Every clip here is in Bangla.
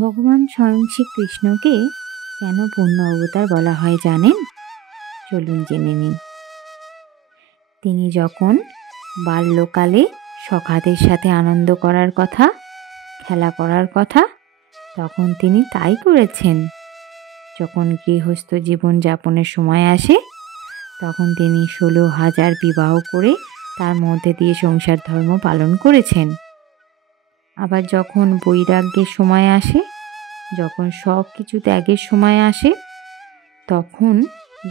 ভগবান স্বয়ং শ্রীকৃষ্ণকে কেন পূর্ণ অবতার বলা হয় জানেন? চলুন জেনে নিন। তিনি যখন বাল্যকালে সখাদের সাথে আনন্দ করার কথা, খেলা করার কথা, তখন তিনি তাই করেছেন। যখন গৃহস্থ জীবন যাপনের সময় আসে, তখন তিনি 16,000 বিবাহ করে তার মধ্যে দিয়ে সংসার ধর্ম পালন করেছেন। আবার যখন বৈরাগ্যের সময় আসে, যখন সব কিছু ত্যাগের সময় আসে,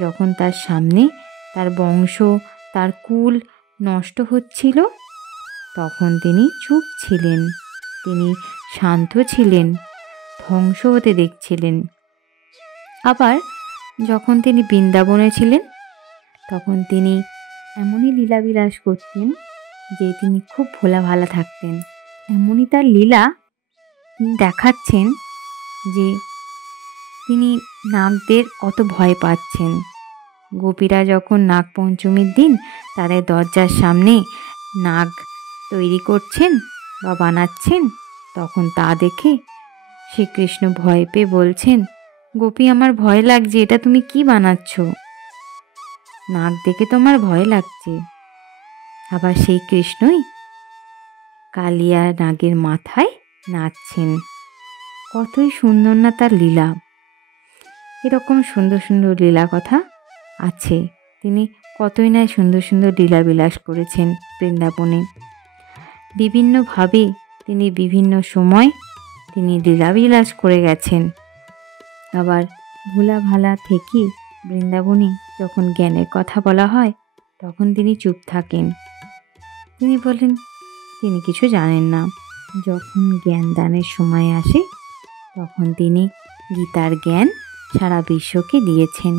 যখন তার সামনে তার বংশ, তার কুল নষ্ট হচ্ছিল, তখন তিনি চুপ ছিলেন, তিনি শান্ত ছিলেন, ধ্বংস হতে দেখছিলেন। আবার যখন তিনি বৃন্দাবনে ছিলেন, তখন তিনি এমনই লীলাবিলাস করতেন যে তিনি খুব ভোলা ভালা থাকতেন। এমনই তার লীলা তিনি দেখাচ্ছেন যে তিনি নাগদের কত ভয় পাচ্ছেন। গোপীরা যখন নাগ পঞ্চমীর দিন তাদের দরজার সামনে নাগ তৈরি করছেন বা বানাচ্ছেন, তখন তা দেখে শ্রীকৃষ্ণ ভয় পেয়ে বলছেন, গোপী আমার ভয় লাগছে, এটা তুমি কি বানাচ্ছ? নাগ দেখে তোমার ভয় লাগছে। আবার সেই কৃষ্ণই কালিয়া নাগের মাথায় নাচছেন। কতই সুন্দর না তার লীলা। এরকম সুন্দর সুন্দর লীলা কথা আছে। তিনি কতই না সুন্দর সুন্দর লীলা বিলাস করেছেন বৃন্দাবনে। বিভিন্নভাবে তিনি বিভিন্ন সময় তিনি লীলা বিলাস করে গেছেন। আবার ভোলা ভালা থেকে বৃন্দাবনে যখন জ্ঞানের কথা বলা হয়, তখন তিনি চুপ থাকেন। তিনি বলেন তিনি কিছু জানেন না। যখন জ্ঞান দানের সময় আসে, তখন তিনি গীতার জ্ঞান সারা বিশ্বকে দিয়েছেন।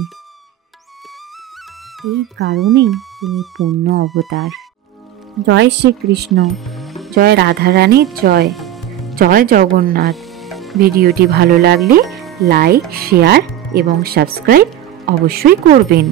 এই কারণেই তিনি পূর্ণ অবতার। জয় শ্রীকৃষ্ণ, জয় রাধারানীর জয়, জয় জগন্নাথ। ভিডিওটি ভালো লাগলে লাইক, শেয়ার এবং সাবস্ক্রাইব অবশ্যই করবেন।